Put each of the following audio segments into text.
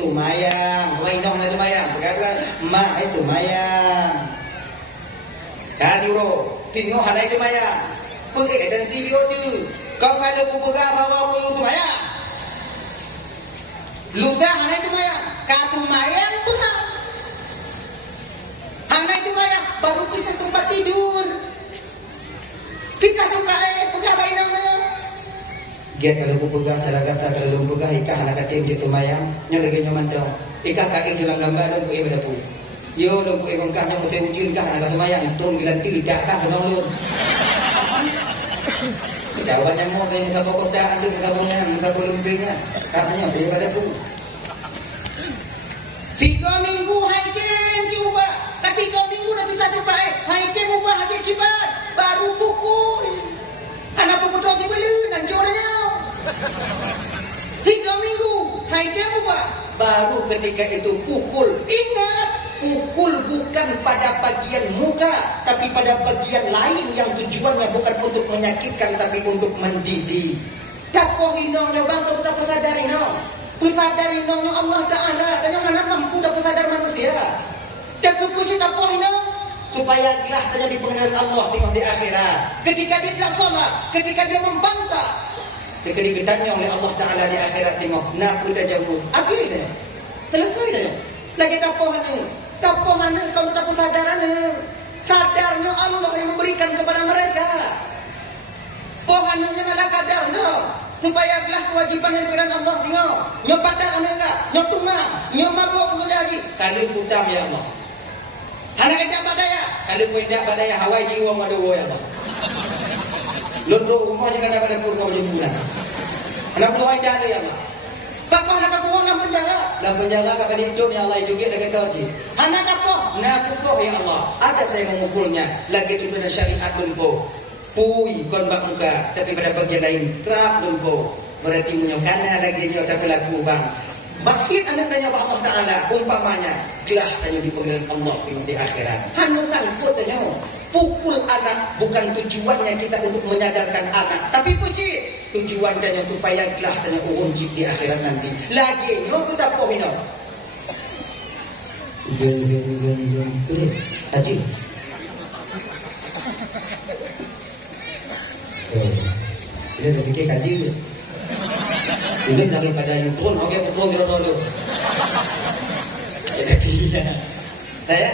tumayang, kumainong na tumayang, pagkakala, ma ay tumayang. Kadiro, tingo hanay tumayang, pag-edan siyo tu, kapalo pupuga bawa po tumayang. Luta hanay tumayang, katumayang puna. Hanay tumayang, baru pisah tempat tidur. Kita tu pegawai nang na. Dia kalau pegah cara gasa kalau pegah ikah anak katim dia tumayang, nya lagi nyaman daw. Ikah kaki julang gambar dong bue badapu. Yo dong bue kong kah nya mute ujin kah anak tumayang, tong dilanti dak kah dong lu. Jawabannya mau dari muka pokokda ada muka bongan, muka bolumpinya. Katanya dia badapu. 3 minggu haikem cuba. Tak 3 minggu dah kita cuba haikem ubah hasil kibat. Baru pukul. Anak pukul tu beli dan coranya. 3 minggu haikem ubah. Baru ketika itu pukul. Ingat, pukul bukan pada bagian muka, tapi pada bagian lain yang tujuannya bukan untuk menyakitkan, tapi untuk mendidik. Dapoh inongnya bang, kau dapat sadar inong. Pesadar inongnya Allah Ta'ala. Dan yang mana mampu dapat sadar manusia. Dan kepusi dapoh inong. Supaya gelah tanya di pengadilan Allah tengok di akhirat. Ketika dia tidak sholat, ketika dia membantah, ketika ditanya oleh Allah Ta'ala di akhirat tengok, nak kita jauh. Apa itu? Selesai dah. Lagi tapohana kalau tak kesadaran. Kadarnya Allah yang memberikan kepada mereka. Pohananya adalah kadarnya. Supaya gelah kewajiban yang diberikan Allah tengok. Nyok padat anak enggak, nyok tungang, nyok mabuk haji. Kali kudam ya Allah. Anak tidak badaya, kalau kau tidak badaya, Hawaii jiwa madowo ya Allah. Londro rumah jangan dapat dapur kau jadi bulan. Anak tuh tidak ada ya Allah. Bapak anak aku dalam penjara kepada itu ya Allah juga dah kata haji. Anak apa? Nak pukul ya Allah. Ada saya memukulnya. Lagi itu dengan syariat lumpuh. Pui kon bak muka, tapi pada bagian lain kerap lumpuh. Berarti menyokana lagi nyo tapi laku bang. Basit anak tanya Allah Ta'ala umpamanya gelah tanya di pengadilan Allah tengok di akhirat. Hanu sangkut tanya pukul anak bukan tujuannya kita untuk menyadarkan anak, tapi puji tujuan tanya supaya gelah tanya urunjik di akhirat nanti. Lagi nyo kita pohino. Haji. Dia dah fikir kaji. Ini daripada YouTube, oke betul dulu. Jadi dia, saya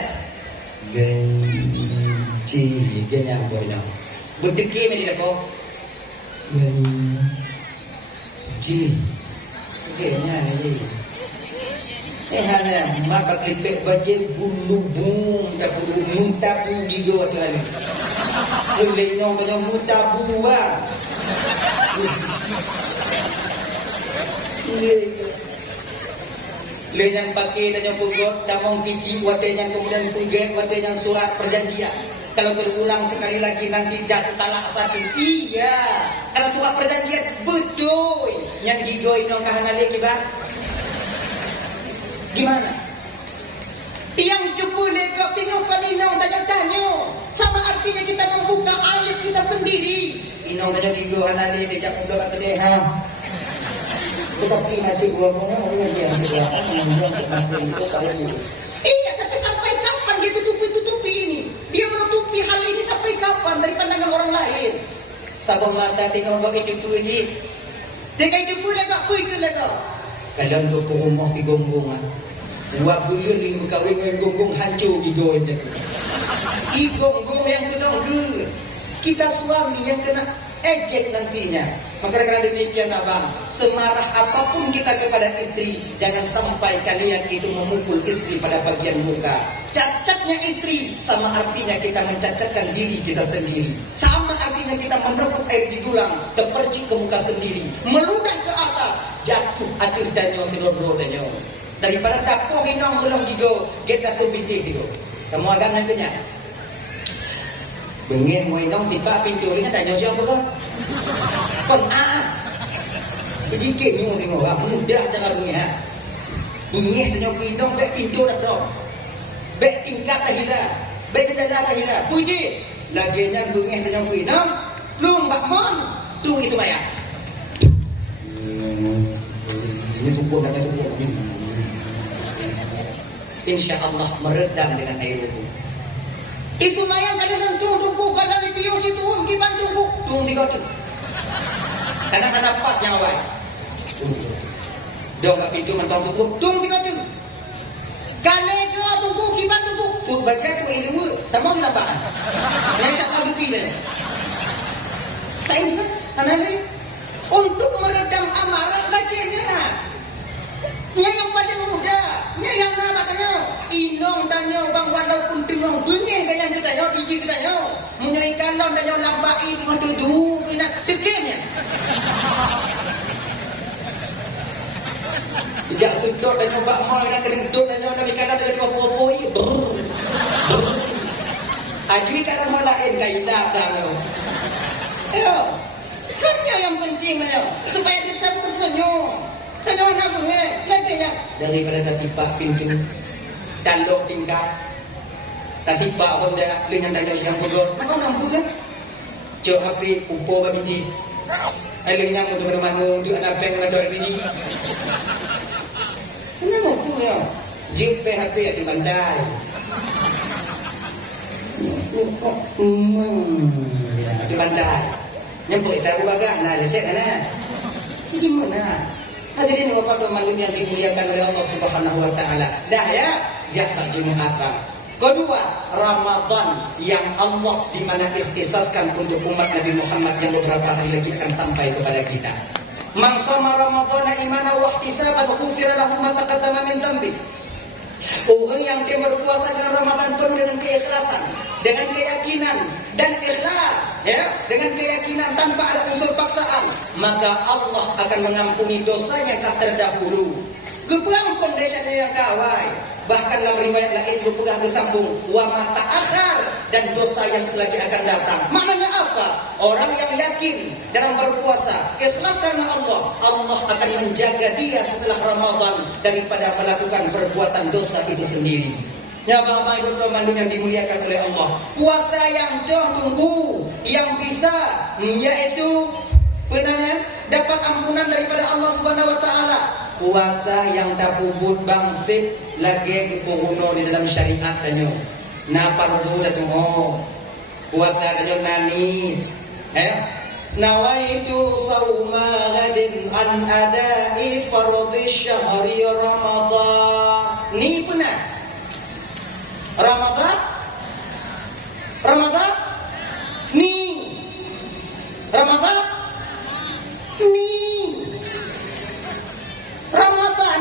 genci genyang boyna. Berdeki meni dako. Genci genyang ini. Hanya maka klipek baca bulu bung, dah bulu muta bung gigo tu hari. Kulinyong banyak muta buah. Le yang pakai dan yang pugot, damong kici, wate yang kemudian puget, wate yang surat perjanjian. Kalau berulang sekali lagi nanti jatuh talak satu. Iya, kalau surat perjanjian betul. Yang gigoi nong kahana lagi bang. Gimana? Yang jumpa legak tengok kami nong tanya-tanya. Sama artinya kita membuka aib kita sendiri. Inong tanya gigo hana le dia muka bak kedai ha. Tetapi nanti gua ngomong dia iya, tapi sampai kapan dia tutupi ini? Dia menutupi hal ini sampai kapan dari pandangan orang lain? Tak mata tengok kau hidup tu je. Tengok hidup pun lega, pun ikut lega. Kalau kau pun rumah di gonggong ah. Buat bulan ni berkahwin dengan gonggong hancur di goin dia. I gonggong yang kena ke. Kita suami yang kena ejek nantinya. Maka karena demikian abang, semarah apapun kita kepada istri, jangan sampai kalian itu memukul istri pada bagian muka. Cacatnya istri sama artinya kita mencacatkan diri kita sendiri. Sama artinya kita merebut air di dulang, terpercik ke muka sendiri, meludah ke atas, jatuh atir danyo kedor-dor danyo. Daripada dapoh inong belah digo, get datu binti digo. Kamu agak nantinya. Bengih mau inong tiba pintu ni kan tanya siapa kan? Kon sedikit ni mau tengok lah, mudah cara bengih ha. Bengih tanya inong bek pintu dah drop. Bek tingkat dah hilang. Bek dada dah hilang. Puji. Laginya bengih tanya inong, belum bak mon. Tu itu bayar. Ini subuh dah subuh ni. insya Allah meredam dengan air wudu. Itu mayang kalian tunggu kalau di pius itu kiban tunggu 3 tu. Kadang-kadang pas nyawa. Dong kat pintu mentang tunggu 3 tu. Kalau dia tunggu kiban tunggu, tu baca tu ilmu, tak mau nampak. Yang tak tahu lebih dah. Tak ini kan? Anali untuk meredam amarah lakinya. Nya yang paling muda, nya yang nama katanya. Inong tanya bang walaupun tengah bunyi kaya kita yo, iji kita yo. Mengenai kalon tanya lambai tengah duduk kena tekemnya. Ijak sudut tanya bak mal kena keringtut tanya nabi kalon dengan popo i. Ajui kalon mau lain kaidah tang. Yo. Kan yang penting tanya supaya dia bisa tersenyum. Tanya nak lagi ya. Daripada tertipak pintu, talok tingkat, tertipak Honda dengan tanya yang bodoh. Mana nampu kan? Jauh HP upo bagi ni. Alihnya untuk mana-mana untuk anak peng ngador sini. Kenapa tu ya? Jip HP di bandai. Ya, di bandai. Nyempuk kita bagai nak resep kan? Ini mana? Hadirin wa qadamalu yang dimuliakan oleh Allah Subhanahu wa taala. Dah ya, jabat Jumat. Kedua, Ramadan yang Allah di mana ikhtisaskan untuk umat Nabi Muhammad yang beberapa hari lagi akan sampai kepada kita. Man shoma Ramadhana imanan wa ihtisaban ghufira lahu ma taqaddama min dhanbi. Orang yang dia berpuasa dengan Ramadan penuh dengan keikhlasan, dengan keyakinan dan ikhlas, ya, dengan keyakinan tanpa ada unsur paksaan, maka Allah akan mengampuni dosanya yang terdahulu. Kepengampun desanya yang kawai. Bahkan dalam riwayat lain berpegang bersambung wa ma ta'akhir dan dosa yang selagi akan datang. Maknanya apa? Orang yang yakin dalam berpuasa, ikhlas karena Allah, Allah akan menjaga dia setelah Ramadan daripada melakukan perbuatan dosa itu sendiri. Ya Bapak Ibu teman yang dimuliakan oleh Allah, puasa yang dah tunggu, yang bisa yaitu benar dapat ampunan daripada Allah Subhanahu wa taala. Puasa yang tak puput bangsit lagi kepuhuno di dalam syariat tanya. Na fardu datang puasa tanya nani. Nawaitu sauma gadin an adai fardhi syahri Ramadan. Ni benar. Ramadan ni Ramadan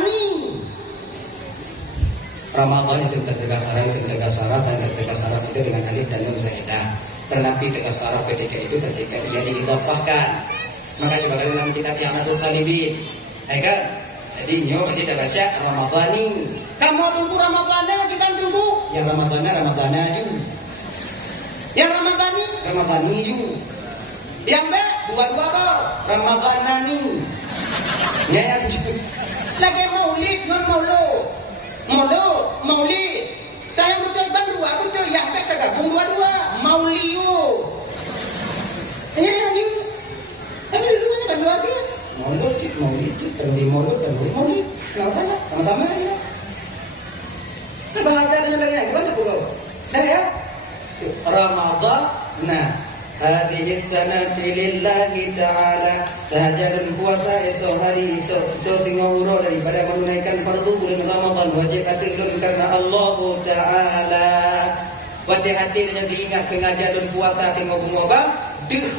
ni Ramadan isim terdekat syarat dan terdekat syarat itu dengan alif dan nun zaidah. Tetapi tegas syarat ketika itu ketika ia diidhafahkan. Maka sebagai dalam kitab I'anatul Talibin, kan? Jadi nyo kita baca Ramadhani. Kamu tunggu Ramadhana, kita tunggu. Yang Ramadhana juga. Yang Ramadhani juga. Yang B dua-dua apa? Ramadhanani. Ya yang lagi maulid non maulid. Saya betul dua betul yang B tergabung dua-dua. Mauliyud. Ya lagi. Tapi dua-duanya kan dua dia. Maulid, terlebih maulid. Nggak usah, sama-sama aja. Terbahasa dengan lagi, gimana bu? Dah ya? Ramadan, nah, hadhihi sanati lillahi ta'ala. Sahaja puasa esok hari, esok tengah huruf daripada menunaikan fardu bulan Ramadan wajib atikun karena Allah Ta'ala. Wadih hati dengan diingat pengajaran puasa tengok bunga bang.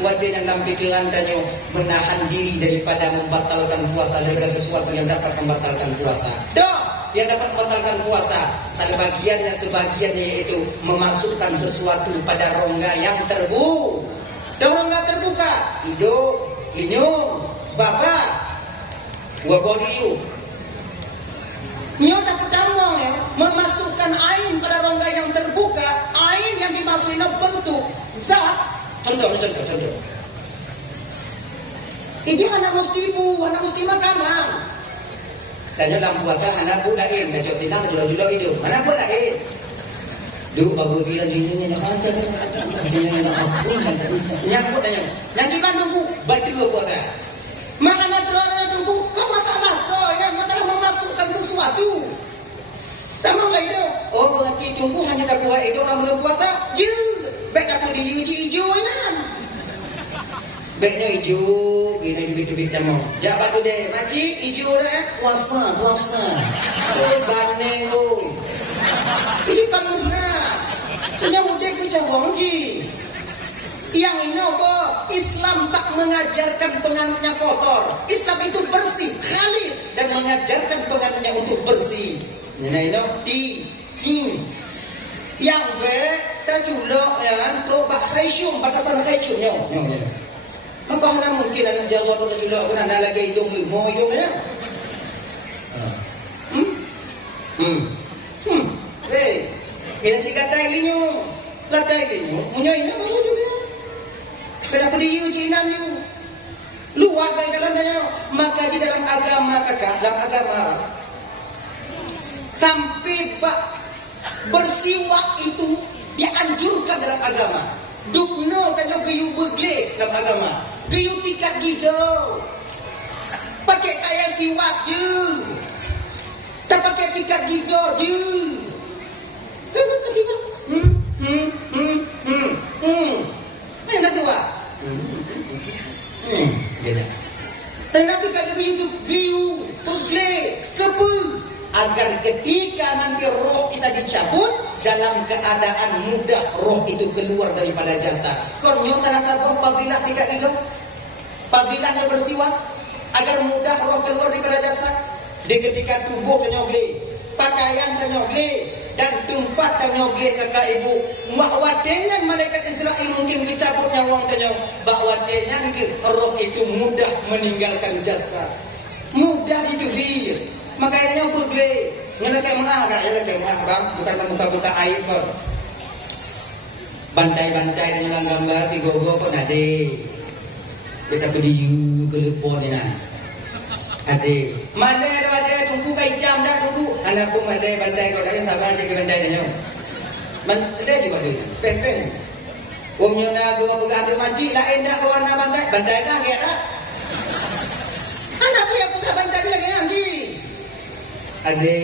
Wadih yang dalam pikiran tanya menahan diri daripada membatalkan puasa daripada sesuatu yang dapat membatalkan puasa. Yang dapat membatalkan puasa sebagiannya yaitu memasukkan sesuatu pada rongga yang terbuka. Rongga terbuka, hidup, linyung, bapak, wabodiu. Nyo dapat damang ya, memasukkan ain pada rongga yang terbuka, ain yang dimasukin bentuk zat. Contoh. Iji anak mesti makanan. Tanya dalam puasa anak pun lain, kacau tinang jual hidup. Mana pun lain. Duk babu tiran jinnya nak ada. Nyangkut tanya. Yang kita nunggu batu puasa. Makanan tunggu, kau masalah. Kau yang masalah memasukkan sesuatu. Tak mau lah itu. Oh berarti tunggu hanya dah kuat itu orang belum puasa. Je. Baik aku di hijau kan. Baiknya hijau, gini dubik-dubik dah mau. Jak batu deh, makcik hijau dah puasa. Oh baneng oi. Ini kan benar. Ini udah kecawang ji. Yang ini apa? Islam tak mengajarkan penganutnya kotor. Islam itu bersih, khalis dan mengajarkan penganutnya untuk bersih. Ini yang tak julok ya kan, probak khaishum, batasan khaishumnya. Maka hana mungkin anak Jawa tu julok kan ada lagi hidung limo hidungnya. Bila cakap tai linyu, latai linyu, punya ini baru juga. Kenapa dia ujian you? Luar dari dalam dia. Maka di dalam agama kakak, dalam agama sampai bersiwak itu dianjurkan dalam agama. Dukno tanya gayu begle dalam agama. Gayu tikat gigau. Pakai kaya siwak je. Tak pakai tikat gigau je. Kenapa tiba? Mana nak buat? Beda. Tentu kalau begitu giu, pegle, kepu, agar ketika nanti roh kita dicabut dalam keadaan mudah roh itu keluar daripada jasad. Kornyo tanah tabung fadilah tidak itu. Fadilahnya bersiwak agar mudah roh keluar daripada jasad. Di ketika tubuh kenyogle, pakaian kenyogle, dan tempat kenyogle kakak ibu. Mak wadengan malaikat Israel mungkin dicabut nyawang kenyong. Bak wadengan ke roh itu mudah meninggalkan jasad. Mudah ditubir. Makanya pegle. Ngana kayak mengah kak, ya kayak mengah bang. Bukan membuka-buka air kok. Bantai-bantai dengan gambar si gogo kok nade. Kita pergi ke lepon ni nak. Ade, mana ada tunggu kai jam dah tunggu. Anak pun mana bantai kau dah sabar cek bantai dia. Ada juga dia. Pepe. Omnya nak gua buka ada makcik lain dah kau warna bantai dah giat dah. Anak pun yang buka bantai lagi nanti. Ade,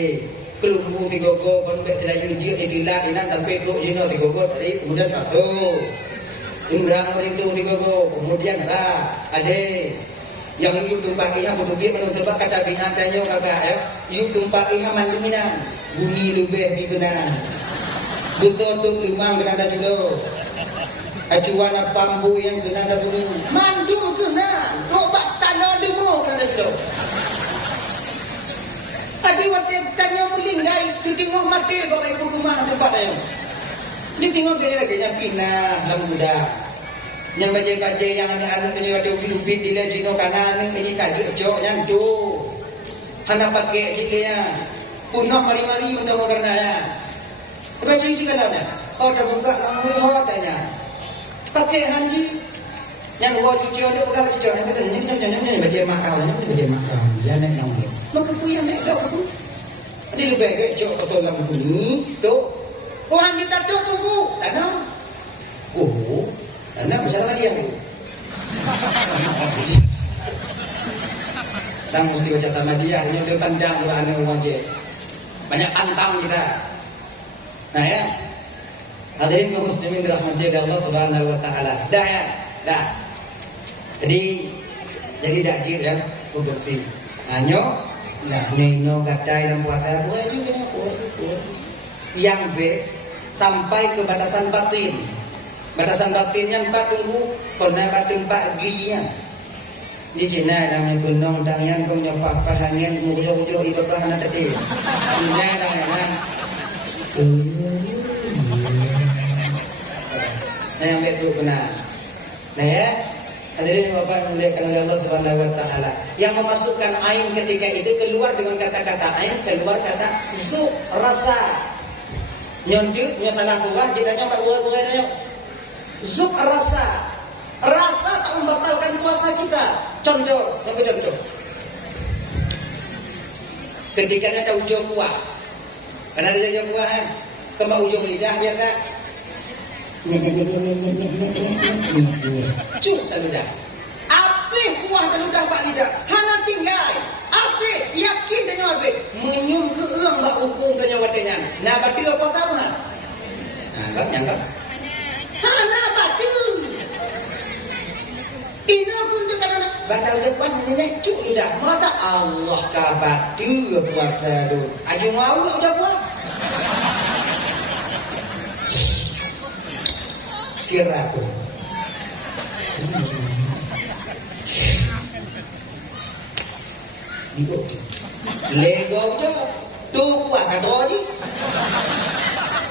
kelumbu ti gogo kon bet tidak uji di dilat inan sampai duk jino ti gogo tadi kemudian masuk. Indra itu ti gogo kemudian dah. Ade yang yuk tumpak iha bodoh dia menurut sebab kata binatangnya kakak ya. Yuk tumpak iha mandunginan bunyi lebih dikenan. Betul tu limang kena dah juga. Acuan pambu yang kena dah bunyi. Mandung kena. Robak tanah demo kena dah juga. Tadi waktu tanya muling dah. Tengok mati kau baik kumah tempat dah. Dia tengok dia lagi yang pindah dalam muda. Yang baca-baca yang anak-anak tanya ada ubi-ubi di lejino kanan ini kaji ejok yang tu. Hana pakai ciknya. Punah mari-mari untuk makan ya. Baca ini kalau dah. Oh dah buka nama tanya. Pakai hanji. Yang gua cuci dia bukan cuci. Yang kata ini baca makau, ini baca makau. Ya nak nama dia. Maka punya nak dah aku. Ini lebih ke ejok betul dalam bunyi. Tu. Orang kita tu tunggu. Tanam. Oh. Anda bersama dia tu. Dan mesti baca sama dia. Hanya dia pandang Quran yang wajib. Banyak pantang kita. Nah ya. Hadirin kaum muslimin dirahmati oleh Allah Subhanahu wa taala. Dah ya. Dah. Jadi dak jir ya, bersih. Hanya lah nino gadai dalam puasa buat juga buat. Yang B sampai ke batasan batin. Batasan batinnya 4 tunggu, kena batin 4 ginya. Di Cina namanya gunung tangan kau nyopak pahangan mujur-mujur itu pahan tadi. Cina tangan. Nah yang betul kena. Nah ya, hadirin Bapak muliakan oleh Allah Subhanahu wa taala. Yang memasukkan ain ketika itu keluar dengan kata-kata ain, keluar kata zu rasa. Nyonjuk nyatalah tua jadinya Pak buah-buah dah. Zuk rasa tak membatalkan puasa kita. Contoh, yang contoh. Ketika ada ujung kuah, kan ada ujung kuah kan, kembang ujung lidah biar tak. Cuk taludah. Apa kuah taludah pak lidah? Hana tinggal. Apa yakin dengan apa? Menyum ke eang bak hukum dengan watenya. Nah batu apa sama? Anggap nyangkap. Nah batu. Ini pun juga kan badal depan ini cuk sudah. Masa Allah ka batu puasa tu. Aja mau udah buat. Sirah tu. Ikut Lego je tu kuat kado je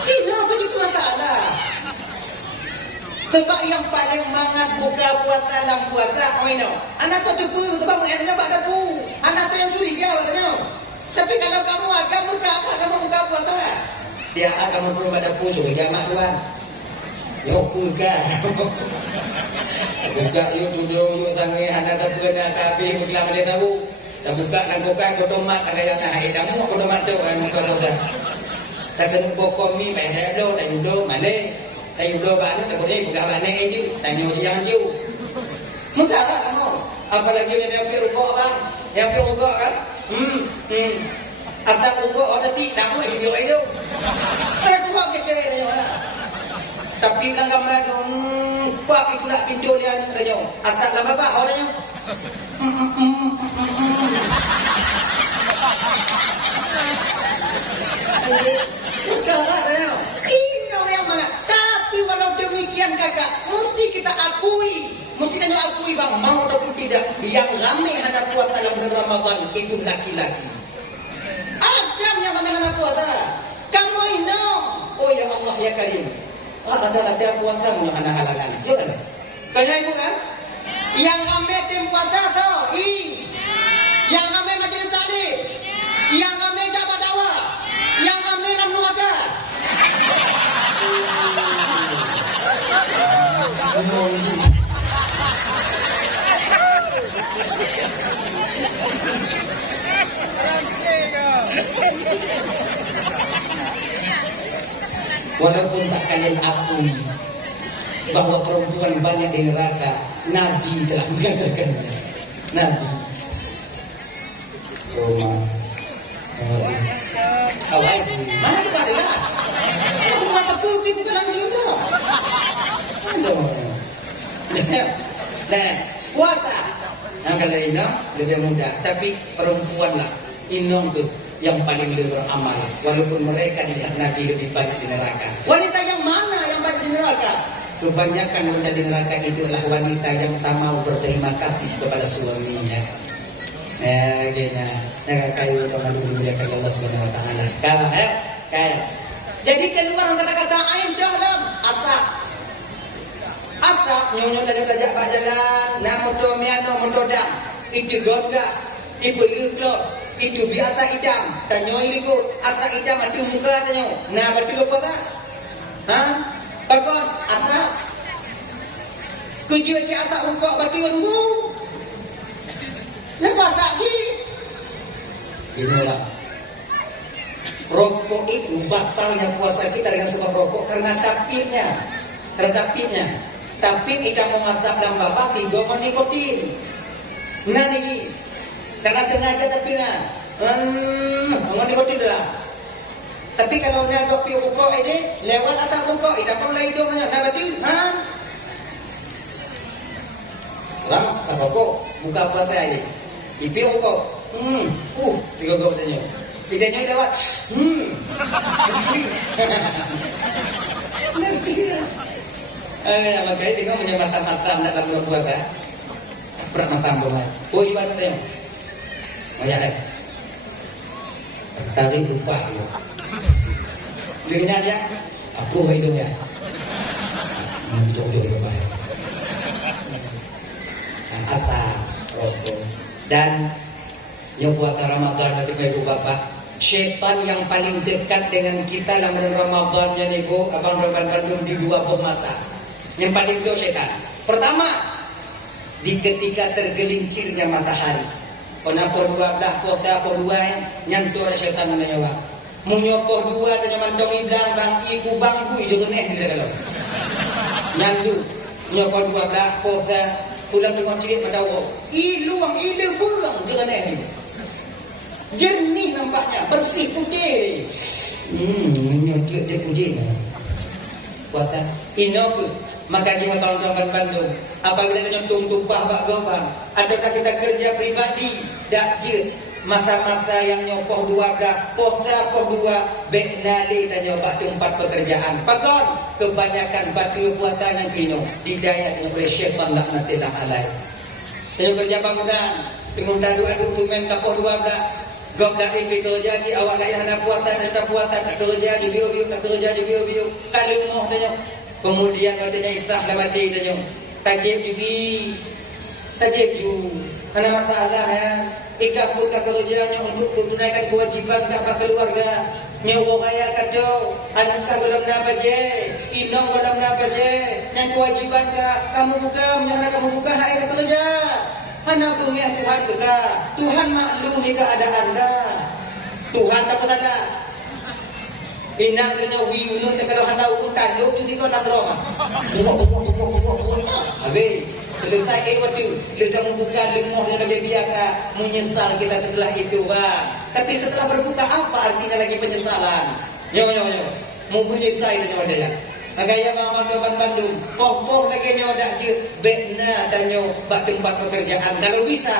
ini aku je masalah sebab yang paling mangat buka puasa dalam puasa you know anak tu depu sebab mengenai nampak depu anak tu yang curiga katanya tapi kalau kamu agak buka kamu buka puasa dia akan memperubah depu curiga mak tuan yo buka buka yo dulu yo tangi anak tak pernah tapi bilang dia tahu dah buka dan buka kodomat ada yang nak hitam mau kodomat tu yang muka muda tak kena bokong ni main dah do tak judo mana tak judo bak ni tak boleh buka bak ni je tak nyu yang ju muka tak kamu apalagi yang dia rukuk bang yang dia rukuk kan atas rukuk ada tik tak mau yo itu tak buat ke dia tapi lang gambar tu pak ikut nak pintu dia ni dah jauh atas lah bapak orangnya ini orang yang mana tapi walau demikian kakak mesti kita akui bang mau ataupun tidak yang ramai hendak puasa dalam bulan Ramadan itu laki-laki ada yang ramai hendak puasa kamu ini oh ya Allah ya Karim ada puasa mula hendak halangan juga kan kaya ibu kan yang ramai tim puasa tu yang ramai majlis taklim yang ramai jabat dakwah yang ramai dalam neraka walaupun tak kalian akui bahwa perempuan banyak di neraka, Nabi telah mengatakannya. Nabi. Awal mana tu dia? Aku kata kopi bukan anjing tu. Nah, puasa. Kalau ini lebih mudah, tapi perempuanlah inong tu yang paling lebih beramal. Walaupun mereka dilihat Nabi lebih banyak di neraka. Wanita yang mana yang banyak di neraka? Kebanyakan wanita di neraka itu adalah wanita yang tak mau berterima kasih kepada suaminya. Gini, kayu teman memuliakan Allah Subhanahu Wa Taala. Kaya. Jadi keluar kata-kata ain dalam asap. Asap nyonya dan belajar pak jalan, nak motor miano motor dam. Itu godga, itu luklo, itu biata idam. Tanyo ilikut, ata idam adu muka tanyo. Nah betul apa tak? Bakon, atak kerja si atak buka batu dulu lepas tak pergi inilah rokok itu batalnya puasa kita dengan sebab rokok karena dapirnya tapi kita mengasap dalam bapak tiga nikotin nah ni karena tenaga dapirnya nikotin dah. Tapi kalau dia kopi rokok ini lewat atas rokok, tidak perlu hidungnya. Nak berarti, Lama sama rokok, buka puasa ini. Ipi rokok, tiga rokok bertanya. Idenya lewat, Nerti dia. Makanya tengok menyembah-mata nak dalam bulan puasa. Berat matam rumah. Oh ibarat dia. Banyak dah. Tarik lupa dia. Dengar dia, apa hidungnya? Jauh-jauh ke baik. Asal rokok dan yang puasa Ramadan ketika ibu bapa, syaitan yang paling dekat dengan kita dalam bulan Ramadannya ibu, abang Roban Bandung di dua masa. Yang paling itu syaitan. Pertama, di ketika tergelincirnya matahari. Kenapa 12 puasa apa 2 nyantur syaitan menanya munyopoh 2 tanya mandong iblang bang iku bangku ijo keneh di dalam nyandu nyopoh 12 puasa pulang tengok cilik mendawa iluang ilu pulang je keneh ni jernih nampaknya bersih putih Nyokit dia puji. Kuatan. Ino ke. Maka jika kalau Bandung, apabila nyontung tumpah bak gobang, adakah kita kerja pribadi, dak je masa-masa yang nyopoh dua dah, posa poh dua, beknali dan nyoba tempat pekerjaan. Pakon kebanyakan batu buatan yang kino didaya dengan oleh Syekh Mandak Natilah Alai. Tengok kerja bangunan, tengok dadu dokumen kapoh dua dah. Gop dah impi kerja ci awak lain hendak puatan tak kerja di bio-bio tak kerja di bio-bio. Kalau moh tanya. Kemudian katanya itah dah mati tanya. Tajib ju. Ada masalah ya. Ikah pun kah kerjanya untuk tunaikan kewajiban kah keluarga. Nyawa kaya kacau. Anak kah dalam napa je. Inong dalam napa je. Yang kewajiban kah kamu buka, menyana kamu buka hak ikah kerja. Anak bengih Tuhan ke kah? Tuhan maklum ni keadaan kah? Tuhan tak salah. Inang kena wiunun kalau hendak urut tanduk tu tiga nak drama. Buat. Habis selesai waktu kita membuka lemah yang lebih biasa menyesal kita setelah itu bang. Tapi setelah berbuka apa artinya lagi penyesalan? Yo. Mau menyesal dengan dia. Agaya Maman Bandung, poh lagi nyo dak je bekna danyo bak tempat pekerjaan kalau bisa.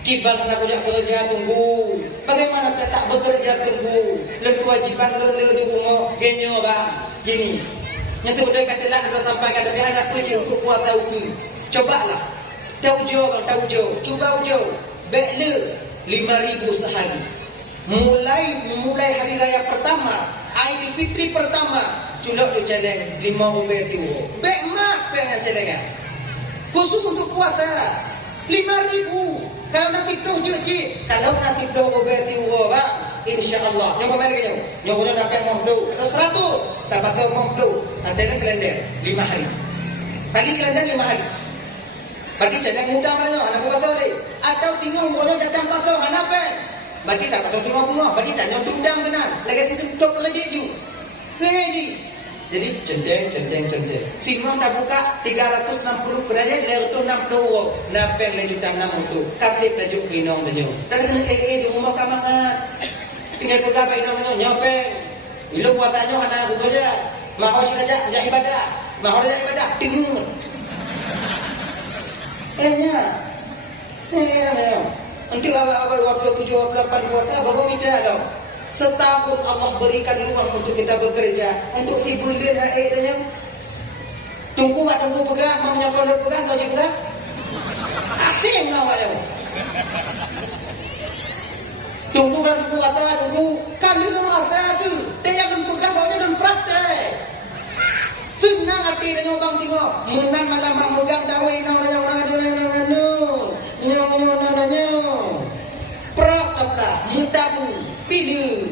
Kibang nak kerja tunggu. Bagaimana saya tak bekerja tunggu? Lalu kewajiban lalu di rumah genyo bang. Gini. Yang tu katalah kalau sampai ke depan anak kecil untuk puasa ukur. Cobalah. Tahu jo. Cuba ujo. Bekle 5,000 sehari. Mulai hari raya pertama, Aidilfitri pertama, culok tu challenge 5 rupiah tu. Bek mak pengen challenge. Khusus untuk puasa 5,000. Kalau nasi doh je. Kalau nasi doh rupiah tu bang, insya-Allah. Yang mana lagi yang punya dapat mohdo atau 100, dapat ke mohdo. Ada kalender 5 hari. Kali kalender 5 hari. Berarti challenge mudah mana anak pasal ni. Atau tinggal boleh jatah pasal hanape. Berarti tak patut tengok bunga. Berarti tak nyontok udang kenal. Lagi sistem tok kerja ju. Jadi cendeng. Simon dah buka 360 beraya leher tu 60. Napeng le juta 6 tu. Katip le juk kinong tu. Dan kena di rumah kamangan. Tinggal pegang pak inong tu nyopeng. Ilu puasanya anak aku aja. Mahal saja menjadi ibadah. Timun. Nanti awal waktu 7-8 puasa baru minta dong. Setahun Allah berikan ruang untuk kita bekerja. Untuk tibulir tanya. Tunggu pegang, mau nyokol pegang, kau juga. Asyik nak awak. Tunggu puasa, kami puasa tu. Dia belum pegang, bawanya belum praktek. Senang hati dengan bang tengok. Munan malam memegang dawai nang mutabu pilih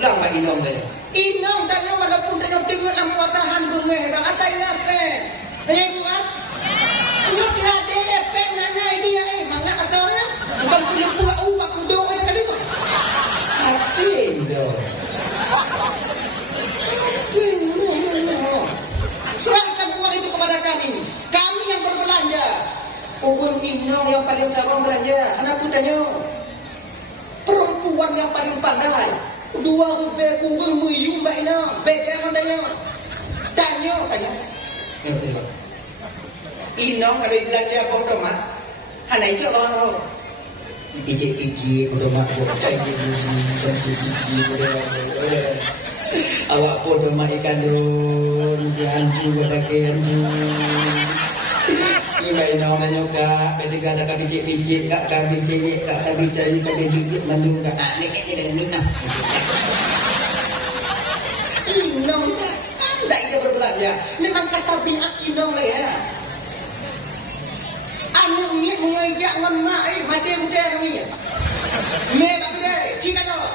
ulang bagi inong tanya inong tanya walaupun tanya tengok dalam puasahan bengeh bang atai nafek tanya ibu kan nyok tidak ada efek nana ini ya mangga asalnya bukan pilih puak aku doa ada kali kok asin dong serahkan uang itu kepada kami yang berbelanja uang inong yang paling cabang belanja anak putanya perempuan yang paling pandai 2 rupiah kurang meyum mbak ina beda mandanya tanya inong kalau belanja podomat hanai cok kalau pijik podomat bocah awak podomat ikan don anju badake anju Ibai nau nanya kak, ketika ada kami cik kak kami cari kami jujur mandung kak, ni kek dengan minah. Inong anda itu berbelanja, memang kata binat inong lah ya. Anu ni mengajak ngemak mati muda kami. Me tak gede, cika kau.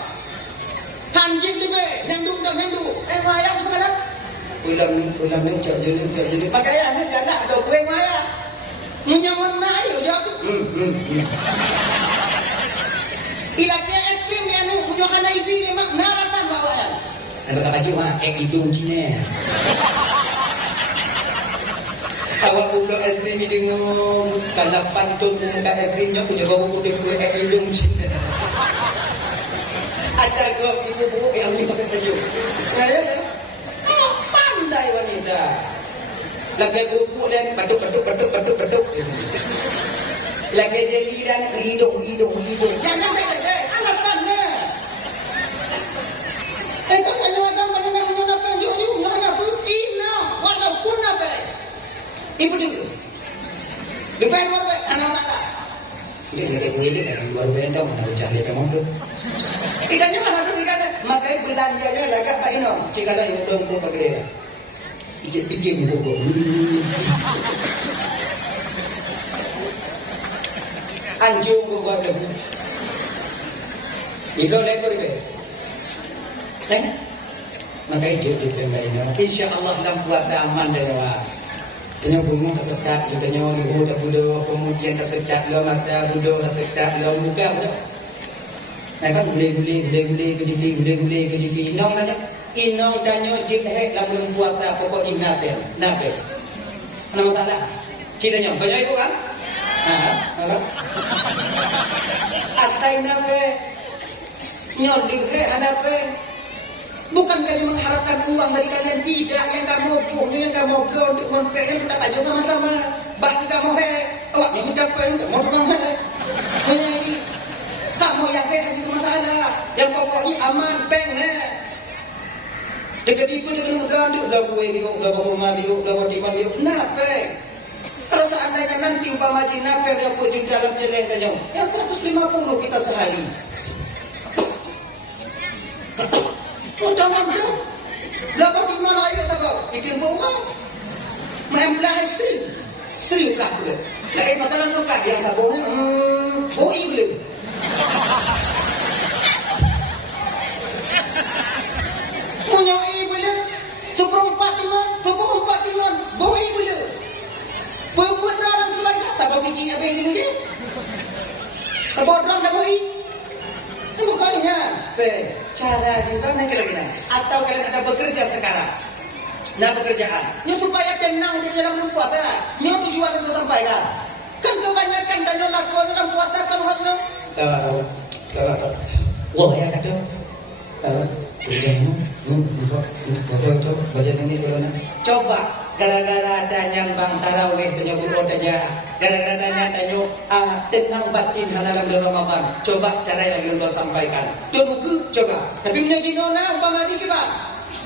Hanjing lebih, nenduk. Wayang sekarang. Ulam ni cok. Pakaian ni dah nak dok kue wayang. Menyawan ayo jawab. Ilaknya es krim ni anu punya ibi ni mak nalatan bawaan. Anda kata cuma hidung Cina. Awak buka es krim ni dengan kalapan tu muka es krimnya punya bau putih hidung Cina. Ada kok ibu-ibu yang ni pakai baju. Ya. Pandai wanita. Lagi buku dan beduk. Lagi jeli dan hidung. Jangan sampai alasannya. Kau tanya macam mana nak apa jujur nak apa? Ina walaupun apa. Ibu tu. Depan luar baik, anak tak. Ini luar baik dah mana cari kamu tu. Ikannya mana tu ikan? Makai belanjanya lagak Pak Ino. Cikala yang belum tu pakai dia. Ijip buku. Anjung buku ada. Itu lekor be. Makai ijip Pak Ino. InsyaAllah dalam puasa aman dia. Tanya bunga tersedak, tanya lihu tak budo, kemudian tersedak lo masa budo tersedak lo muka budo. Nah kan gule kejipi. Inong tanya jip hek lah belum puasa pokok ingaten. Nabe. Ada masalah? Cintanya, banyak ibu kan? Apa? Atai nabe. Nyol di hek anape. Bukan kami mengharapkan uang dari kalian, tidak. Yang kamu punya, yang kamu beli untuk menpeknya kita tajuk sama-sama. Bagi kamu awaknya mencapai untuk mau tukang kamu yang haji itu masalah. Yang pokoknya aman, peng dekat itu dengan udah rumah diuk, udah timan diuk, napeng. Kalau seandainya nanti umpama haji napeng yang pun dalam celeng tanya, yang 150 kita sehari. Udah mampu. Lepas di mana ayat tak kau? Itu bawa. Membelah Sri ukah boleh. Lain makanan ukah yang tak boleh. Boi boleh. Punya boleh. Seperempat timan. Boi boleh. Perempuan dalam keluarga tak kau biji apa yang ini? Terbodoh tak boi. Itu bukannya cara di mana kalian atau kalian ada bekerja sekarang. Nah pekerjaan, nyo supaya tenang di dalam puasa. Nyo tujuan itu sampaikan. Kan kebanyakan dan lakukan dalam puasa kan haknya. Kalau. Wah ya kata. Coba gara-gara ada nyambang tarawih tanya buku aja. Gara-gara tanya tenang batin dalam Ramadan. Coba cara yang kita sampaikan. Dia buku coba. Tapi punya jinona umpama di kita.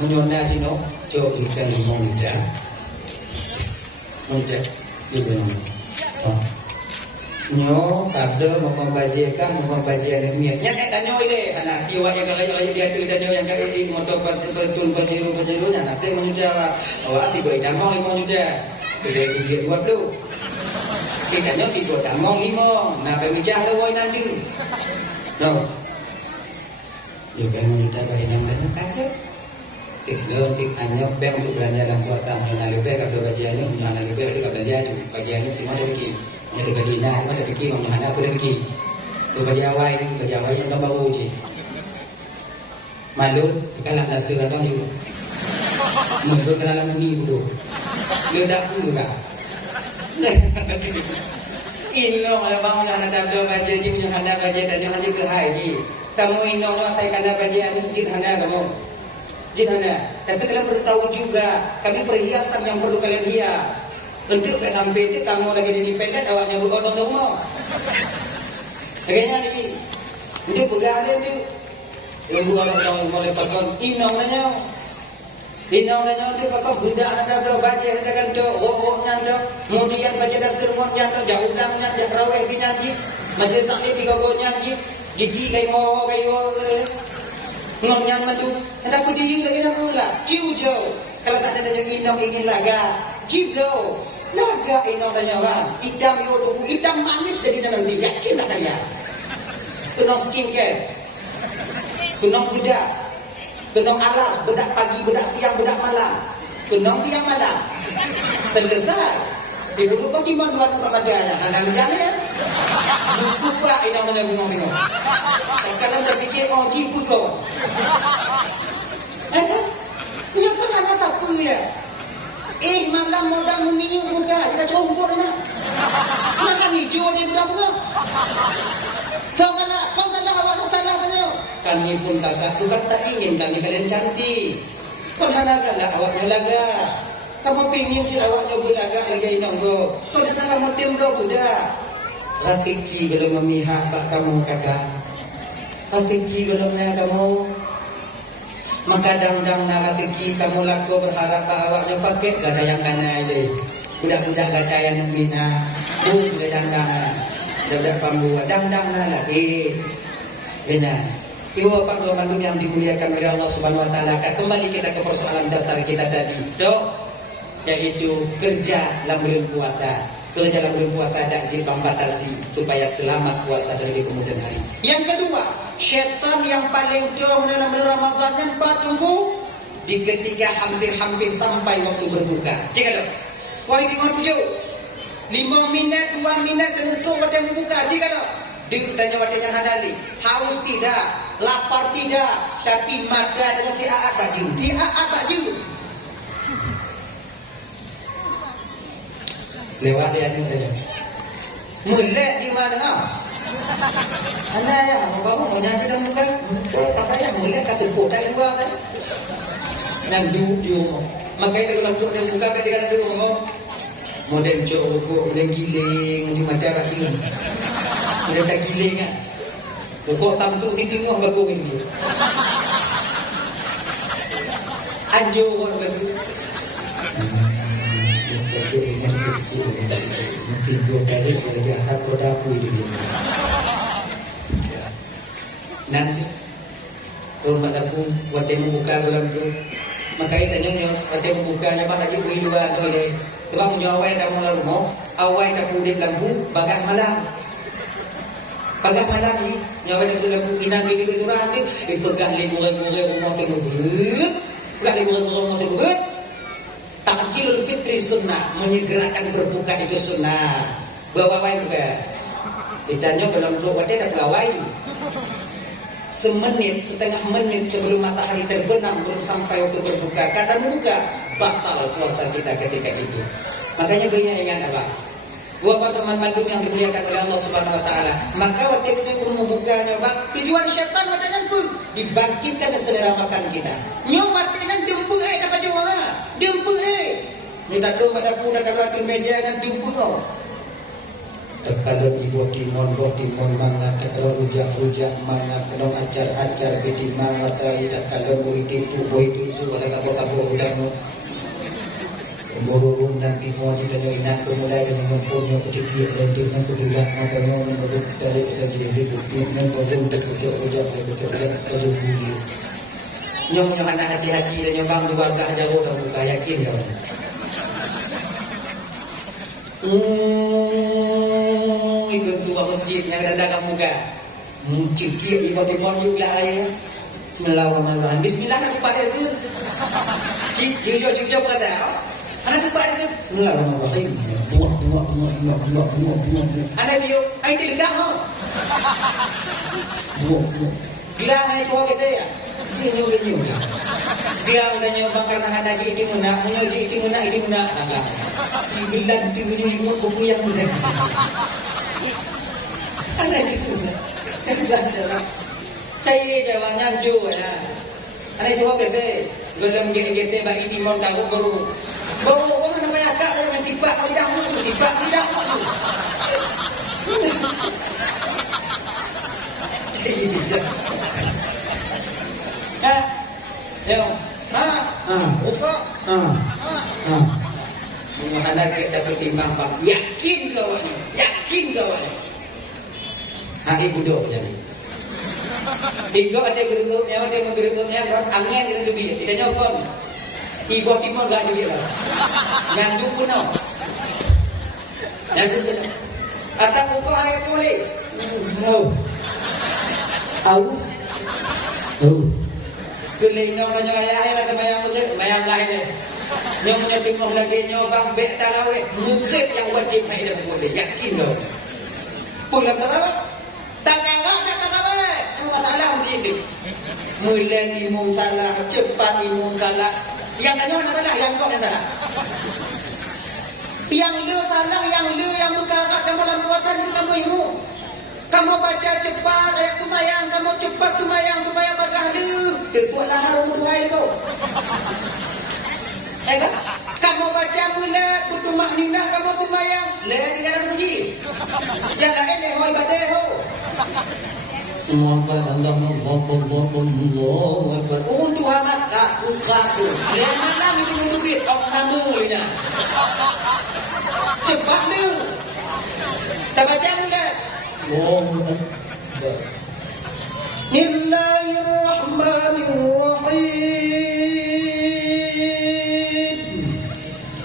Punya jino coba ikan monja. Ibu. Nyo ada membaca kah membaca ada miat. Nya tanya ile anak jiwa yang kaya dia tu tanya yang kaya di motor betul bajiru nya nanti menjawab awak si boy damong limo juta. Dia buat tu. Kita nyo si boy damong limo. Nah pemicah ada boy nanti. No. Juga juta bayi nang dan kaca. Lo tik anyok bank untuk belanja dalam kuota. Yang lebih kalau bajiannya punya anak lebih ada belanja tu. Bajiannya cuma ada bikin. Yang dekat dina itu ada bikin orang Yohana aku dah bikin. Tu bagi awal yang dah baru je. Malu kalah nas tu orang dia. Menurut kenalan ni tu. Dia dak juga. Ino malah bang Yohana dah belum baca je punya Yohana baca dan Yohana ke haji. Kamu ino atai kana baca anu jin Yohana kamu. Jin Yohana. Tapi kalian perlu tahu juga kami perhiasan yang perlu kalian hias. Untuk kat sampai itu kamu lagi di pendek awaknya berkodong rumah. Agaknya lagi. Untuk bergala tu. Yang berkodong yang boleh pakon inong nanya. Inong nanya tu pakon budak ada belum baca ada kan tu rokoknya tu. Kemudian baca dasar monnya tu jauh ulangnya dah raweh binyanji. Majlis taklim tiga go nyanji. Gigi kai mo kai wo. Ngomnya madu. Hendak kudiu lagi nak ulah. Ciu jauh. Kalau tak ada inong ingin laga. Jiblo. Laga inong tanya orang. Hitam manis jadi nanti. Yakin tak tanya. Kenong skincare. Kenong budak. Kenong alas. Bedak pagi, bedak siang, bedak malam. Kenong siang malam. Selesai. Ibu tu pun dimana dua tak pada aja. Kadang jalan. Lupa inong mana bunga tengok. Kadang berfikir jipu kau. Kan? Yang kan anak tak punya. Malam modal memiyu muka, kita combor na. Masa hijau dia budak bunga. Kau kena awak nak salah banyak. Kami pun kakak bukan tak ingin kami kalian cantik. Kau hanagalah awaknya laga. Kamu pingin si awaknya bulaga lagi nonggo. Kau dah kamu tim do budak. Rafiki belum memihak bak kamu kakak. Rafiki belum kamu. Maka dang-dang narasiki kamu laku berharap awaknya pakai gada yang kanan ini. Budak-budak gada yang mina. Boleh dang-dang. Budak-budak pambu. Dang-dang lagi. Benar. Ibu bapak dua mandung yang dimuliakan oleh Allah Subhanahu Wa Taala. Kembali kita ke persoalan dasar kita tadi, dok, yaitu kerja dalam bulan puasa. Kerja dalam bulan puasa ada jilbab batasi supaya selamat puasa dari di kemudian hari. Yang kedua, syaitan yang paling jauh dalam bulan Ramadan yang tunggu di ketika hampir-hampir sampai waktu berbuka. Jika dok, wahai tengok 7, 5 minit, 2 minit tentu waktu berbuka. Jika dok. Dia tanya wadanya hadali, haus tidak, lapar tidak, tapi mata dengan tiaat baju, tiaat baju. Lewat dia ni tanya, mulai di mana? Anda ya, bawa punya sedang bukan, katanya mulai kata kota di luar kan, dan duduk, makanya kalau duduk dia buka ketika duduk ngomong. Model cok, model giling, cuma ada baju. Model tak giling kan. Kok samtu sini tengok bagus ini. Anjur orang bagus. Nanti dua kali boleh dia akan roda apu itu dia. Nanti rumah dapur buat dia membuka dalam tu. Makanya tanya buat dia membukanya apa lagi bui dua tu dia. Sebab awai dah mula rumah, awai dah puding lampu, bagah malam. Bagah malam ni, awai dah puding lampu, inang bibi itu rapi, dipegah lemure-mure rumah tu ngebut, pegah lemure-mure rumah tu ngebut. Takjilul fitri sunnah, menyegerakan berbuka itu sunnah. Berapa awai buka? Ditanya dalam doa dia dah berawai. Semenit, setengah menit sebelum matahari terbenam belum sampai waktu berbuka. Kata membuka, batal puasa kita ketika itu. Makanya banyak ingat apa? Bapak teman mandum yang dimuliakan oleh Allah Subhanahu Wa Taala. Maka waktu itu pun membukanya, bang. Tujuan syaitan macam pun dibangkitkan selera makan kita. Nyumat dengan dempul dapat jual, dempul Minta dulu pada pudak kalau di meja dan dempul kau. Kalau ibu timon mangat, kalau rujak mangat, kalau acar di mangat, kalau boy itu, pada kabur udang. Borong dan timon di dalam inak mulai dengan mempunyai kecil dan timon kedua makanya menurut dari kita jadi timon borong terkucuk rujak terkucuk budi. Nyong hana hati-hati dan nyobang dua gak jauh dah buka yakin kau. Ikut suara masjid yang ada kamu muka. Cikir tiba-tiba juga air. Bismillahirrahmanirrahim. Bismillah nak pada itu. Cik jujur kata. Anak tu pada itu. Bismillahirrahmanirrahim. Tengok. Anak bio, ai dekat ha. Tengok. Gelang ai tua kita ya. Dia nyu. Gelang dan nyoba karena ada ji di mana tangga. Gelang tu nyu buku yang muda. Anak itu. Saya jawabnya jo ya. Anak tua kita. Gelang GGT bagi timon tahu baru orang nak bayar kak yang tiba tidak mau. Buka. Menghana kita bertimbang bang. Yakin kau. Ibu doa jadi. Ibu ada gerupnya, angin itu dubi. Tidak nyokon. Ibu timur gak dubi lah. Yang dupu no. Atau buka air boleh. Aus. Kelino na ayah nak mayang lain. Nyom timur lagi nyobang bek tarawih. Mungkin yang wajib hai dah boleh. Yakin kau. Pulang tarawih. Tarawih. Masalah begini. Mulai imam salah, cepat imam salah. Yang tanya mana salah, yang kau yang salah. Yang lu salah, yang berkarat kamu dalam puasa itu kamu imam. Kamu baca cepat ayat tumayang, kamu cepat tumayang bakah lu. Dia buatlah harum Tuhan tu. Kan? Kamu baca mula butuh makninah kamu tumayang. Lain dengan puji. Yang lain dia hoi ibadah ho. Allahu Akbar. Untuk amat kaku. Lain malam itu untuk bit orang namanya. Cepat lu. Tak baca mula. Bismillahirrahmanirrahim.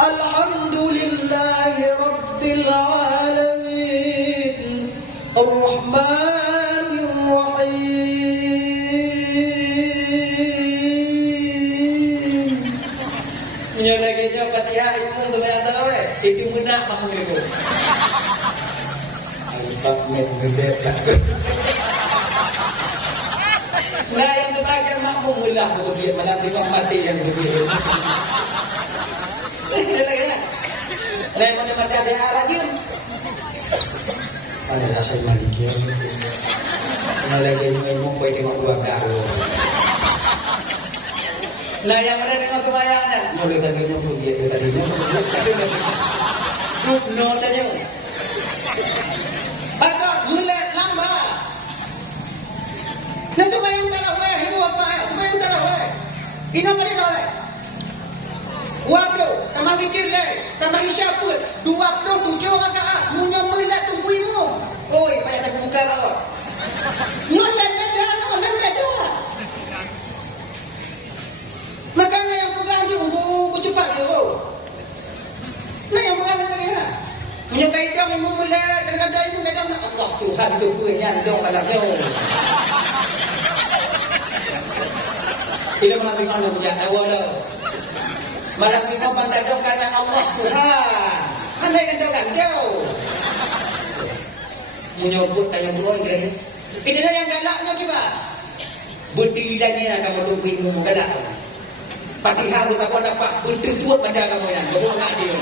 Alhamdulillahi Rabbil Alamin. Ar-Rahmanirrahim. Menyalaginya Fatihah itu sebenarnya tahu itu menak mak mereka. Alifat mem bebek. Nah yang terbaik makmum mula begitu malam Imam mati yang begitu. Lain mana mati ada lagi. Pada rasa maliki. Malaki ilmu kau tengok dua dah. Nah yang mana dengan kemayangan? Mulai tadi mau begitu tadi mau. Duk no tanya. Bapak mulai lambat. Nah tumayang tarawih ibu apa? Tumayang tarawih. Ino pada tarawih. 20, tambah mikir leh, tambah isyak pun 27 rakaat, munya melat tunggu imu. Oi, payah tak buka bawa. Nolak beda. Makanya yang pegang dia, cepat dia. Nah yang pegang lagi ha. Punya kaedah imu melat, kadang-kadang imu kadang nak Allah Tuhan tu kuih nyandong malam dia. Ini malam tengok anda punya awal dah. Malam tengok pandai dong karena Allah Tuhan. Andai kan dong jauh. Menyebut kayak buah gitu. Ini yang galaknya kita. Berdirinya kamu tunggu ilmu galak. Fatihah harus kamu dapat bertutup pada kamu yang betul tak dia.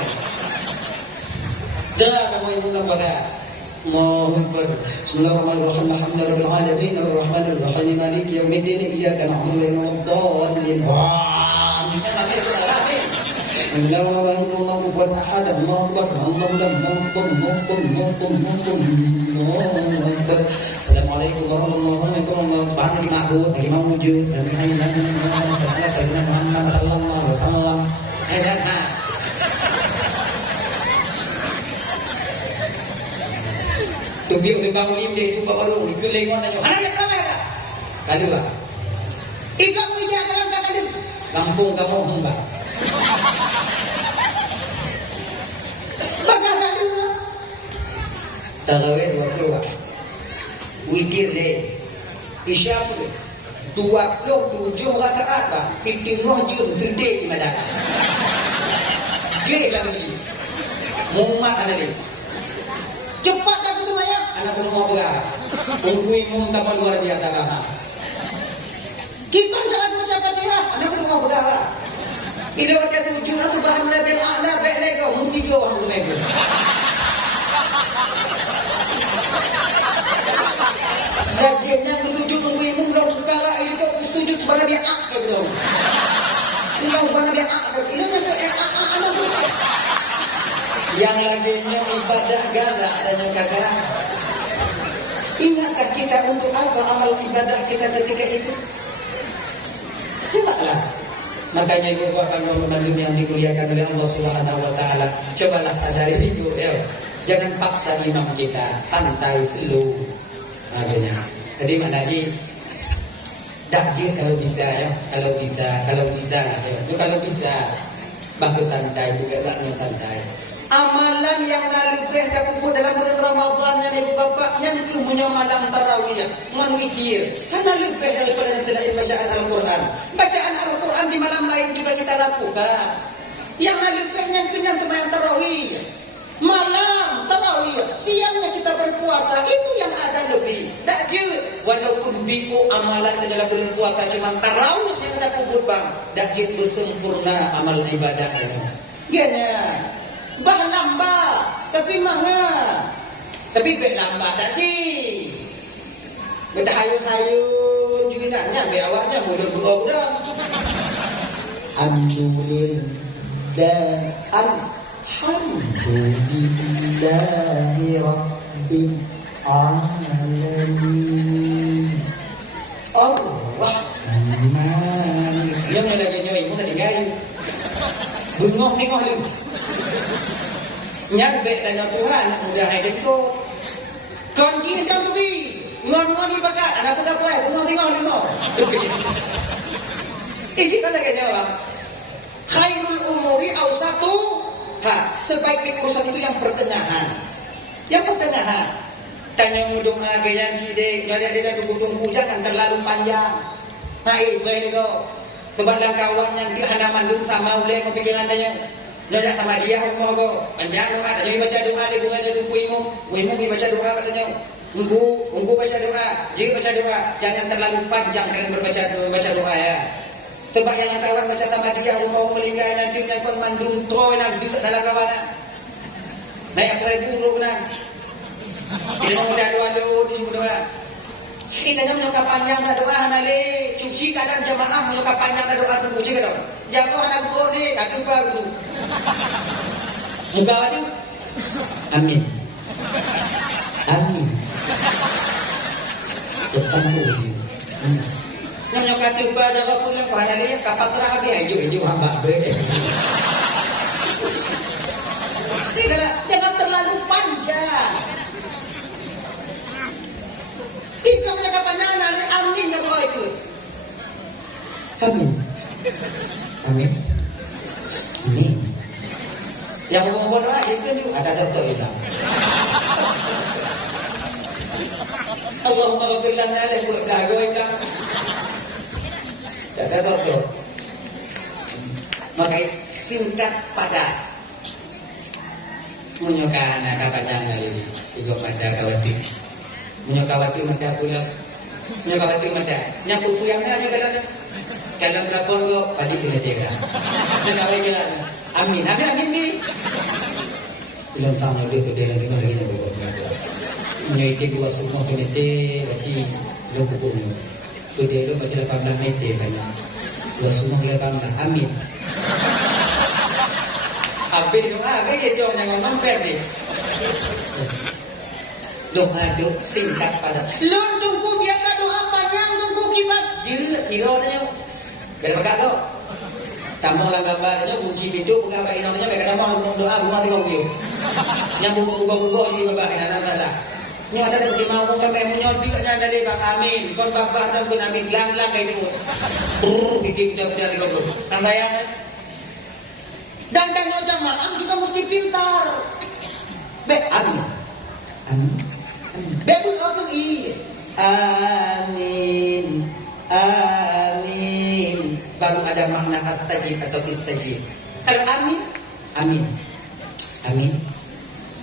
Jangan kamu ilmu nak Allahu Akbar. Bismillahirrahmanirrahim. Alhamdulillahirabbil alamin arrahmanir rahim maliki yaumiddin iyyaka na'budu wa iyyaka nasta'in. Wah, ini kan ada Arab. Allahu Akbar ahad. Allahu Akbar. Assalamualaikum warahmatullahi wabarakatuh. Bahan lagi mabut, lagi mau wujud. Dan ayat Sayyidina Muhammad sallallahu alaihi wasallam. Ayat tu biar tu bangun lim dia tu baru ikut lengon aja. Mana yang kamera? Kadua. Ikut punya dalam kadua. Kampung kamu hamba. Bagai kadua. Tarawih waktu wa. Witir deh. Isya pun 27 rakaat bah. Fitingah jun fideh di mana? Gile lah begini. Muhammad ada ni. Cepat dah tu mayang. Anak belum mau pegang. Unggui mum kapal luar biasa lah. Kipan jangan baca Fatihah. Anak belum mau pegang lah. Bila baca tujuh tu bahan Nabi A'la baik lagi kau. Mesti kau orang tu. Lagiannya tujuh unggui mum kau perkara ini kau tujuh sebarang Nabi A'la ke belum. Kau sebarang Nabi A'la. Ini nanti anak tu. Yang laginya ibadah galak adanya kadang. Ingatkah kita untuk apa amal ibadah kita ketika itu? Cobalah. Makanya ibu bapak membantu yang dimuliakan oleh Allah Subhanahu Wa Taala. Cobalah sadari itu, ya. Jangan paksa imam kita, santai slow. Makanya. Jadi mana lagi? Dakjir kalau bisa ya, kalau bisa ya. Itu kalau bisa. Bagus santai juga enggak santai. Amalan yang lebih terkumpul dalam bulan Ramadan yang ibu bapaknya itu punya malam tarawih, menwikir. Karena lebih daripada yang tidak bacaan Al-Quran. Bacaan Al-Quran di malam lain juga kita lakukan. Yang lebihnya kenyang sembahyang tarawih. Malam tarawih, siangnya kita berpuasa, itu yang ada lebih. Tak je, walaupun biu amalan dalam bulan puasa cuma tarawih yang ada kubur bang, tak je bersempurna amal ibadahnya. Gana. Bah lambat, tapi mana? Tapi baik lambat tak ji. Bertahayun-hayun juinannya be awaknya budak-budak. Alhamdulillahi rabbil alamin. Ar-Rahman. Yang lagi nyoy mun ada gayu. Bengok tengok lu. Nyampe tanya Tuhan udah hidup kau. Kunci kau tu bi. Ngon-ngon di bakat. Anak tu tak boleh. Bengok tengok lu. Isi kan lagi jawab. Khairul umuri awsatu. Sebaik urusan itu yang pertengahan. Yang pertengahan. Tanya mudung agak cide, jadi ada tunggu-tunggu jangan terlalu panjang. Naik baik kau. Kebalang kawan yang di hadapan dulu sama ulai kau pikiran tanya. Nyonya sama dia umur kau. Panjang doa, tanya baca doa di bunga ada buku imu baca doa katanya. Unggu baca doa, jika baca doa jangan terlalu panjang kalian baca doa ya. Sebab yang kawan baca sama dia umur melingkar nanti pun mandung troy nanti dalam kawan. Naik apa buruk nak. Kita mau doa di doa. Kita jangan menyokap panjang tak doa nale. Cuci kadang jamaah menyokap panjang tak doa tunggu cuci kadang. Jangan anak gua ni kaki baru. Muka apa tu? Amin. Amin. Tetap boleh. Menyokap tiba jaga pulang kau nale kapasrah habis hijau hamba be. Tidak, jangan terlalu panjang. Ikaw na kapanana, amin na po ito. Amin. Amin. Amin. Yang mau doa itu ni ada satu ilah. Allahumma ghafir lana lahu wa lahu ilah. Ada satu. Maka singkat padat. Menyukai anak kapanana ini. Ikut pada kawati. Menyokawati mata pula. Menyokawati mata. Nyaput puyang dah juga dah. Kalau telefon kau padi tu aja kan. Nyokawai je. Amin. Amin ni. Belum sama dia tu dia lagi lagi nak buat. Menyoiti dua semua penite lagi belum pukul. Tu dia tu baca 18 menit banyak. Dua semua 18. Amin. Habis doa, habis dia jangan mampir dia. Doa itu singkat padat. Lon tunggu biarlah doa panjang tunggu kibat. Je kira dah. Biar berkat kau. Tambah lang gambar dah kunci pintu pegang bagi namanya bagi nama doa rumah tengok view. Yang buku-buku jadi babak anak salah. Nyo ada pergi mau sampai menyodi kat ada deh bang amin. Kon babak dan kon amin lang-lang kayak itu. Bikin budak-budak tengok tu. Tandaian. Dan jamaah juga mesti pintar. Amin. Amin. Betul atau i? Amin. Amin. Baru ada makna astajib atau istajib. Kalau amin, amin. Amin.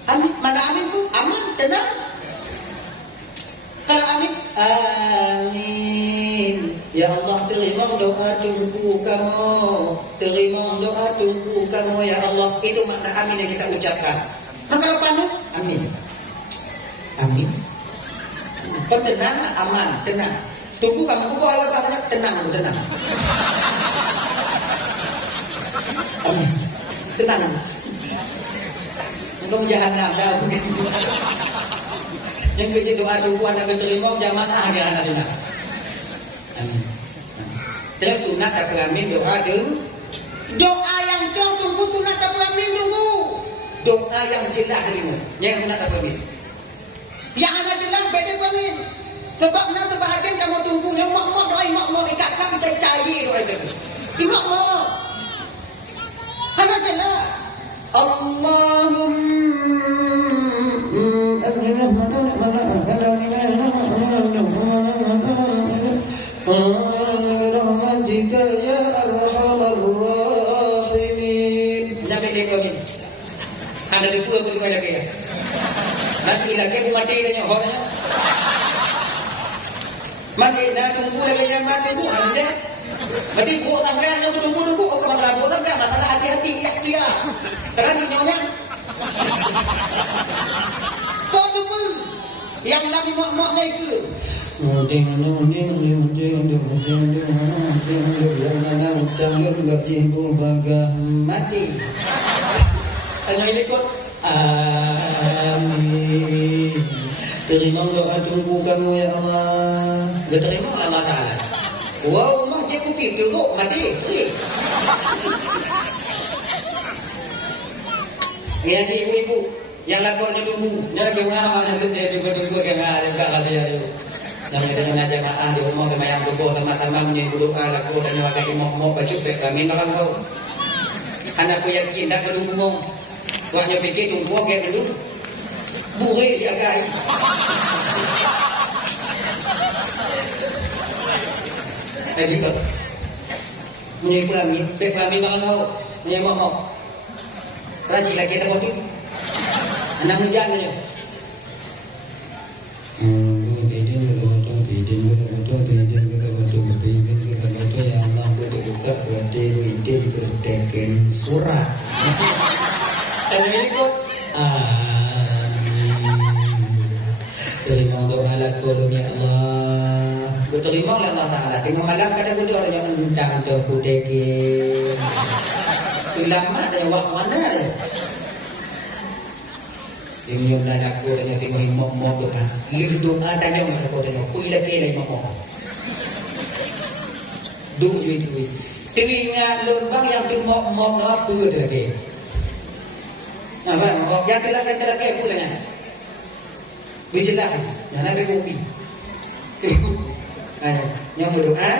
Amin. Mana amin tu? Aman, tenang. Kalau amin, amin. Ya Allah terima doa tunggu kamu. Terima doa tunggu kamu ya Allah. Itu makna amin yang kita ucapkan. Maka kalau panut, amin. Amin. Kau tenang, aman, tenang. Tunggu kamu bawa apa banyak tenang. Amin. Tenang. Engkau jahanam dah. Yang kerja doa tunggu anda terima jamaah agar anda tenang. Amin. Terus sunat apa amin doa dulu. Doa yang jauh tunggu sunat apa amin dulu. Doa yang jelas dulu. Yang sunat apa amin. Yang ada jelas beda amin. Sebab nak sebahagian kamu tunggu yang mak doa ikat kami kita cari doa itu. Mak. Ada jelas. Rahmatika ya arhamar rahimin. Sampai dia kau ni. Ada di pura pun ada kaya. Nasi lagi pun mati dia nyawa dia. Mati dah tunggu lagi yang mati tu ada dia. Jadi buat sampai yang tunggu kau masalah buat sampai masalah hati-hati ya. Kerana nyawa. Kau tunggu. Yang lagi mak-maknya itu. Mati. Tanya ini kok. Amin. Terima doa tunggu kamu ya Allah. Gak terima Allah Ta'ala. Wow, mah je kopi teruk mati. Ya cik ibu-ibu yang lapornya tunggu. Dia lagi mengamal dia juga tunggu ke ada kata dia tu. Yang dengan jamaah di rumah sama yang tunggu teman-teman menyebut doa laku dan juga imam-imam baju pek kami makan kau. Anak ku yakin dah kedung ngomong. Waknya fikir tunggu ke dulu. Buri si agai. Gitu. Menyebut kami makan kau. Menyebut Rajin lagi kita kopi. Anak hujan aja. Surah. Dan ini kok. Amin. Terima doa laku dunia Allah. Gue terima oleh Allah Ta'ala. Tengok malam kadang gue ada yang undang ke kudekin. Lama ada waktu mana ada. Ini yang nak aku tanya tengok imam doa. Lir doa tanya mana aku tanya. Kui lagi lah imam. Dulu itu. Dewi ingat lembang yang imam doa aku ada lagi. Apa? Yang kelak lagi pulanya. Bijelah. Yang nak kopi. Yang berdoa.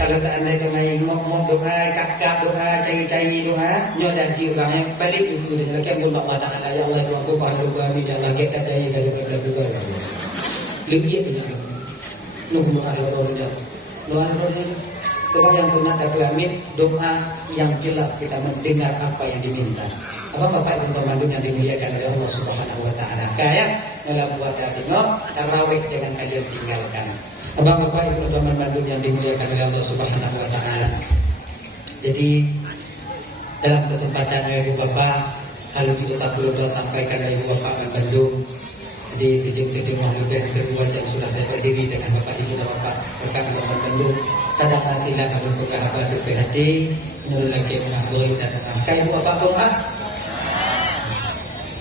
Kalau tak anda kemai ngomong doa, kakak doa, cai-cai doa, nyo dan jiwanya balik dulu dengan lagi pun Allah Taala ya Allah doa aku pada doa ni dalam lagi dah cai doa. Lebih punya. Nunggu doa orang dia. Doa orang sebab yang pernah tak amin doa yang jelas kita mendengar apa yang diminta. Apa Bapak Ibu teman-teman yang dimuliakan oleh Allah Subhanahu wa taala. Kayak dalam buat tengok tarawih jangan kalian tinggalkan. Abang Bapak Ibu teman-teman yang dimuliakan oleh Allah Subhanahu wa taala. Jadi dalam kesempatan Ibu Bapak kalau kita tak belum sampaikan Ibu Bapak dan Bandung. Jadi tengok lebih hampir 2 jam sudah saya berdiri dengan Bapak Ibu dan Bapak Bapak Bandung. Kadang hasilnya kalau kegahabat PHD menurut lagi mengakhiri dan mengakhiri Ibu Bapak doa.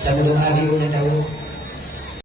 Dan doa Ibu yang tahu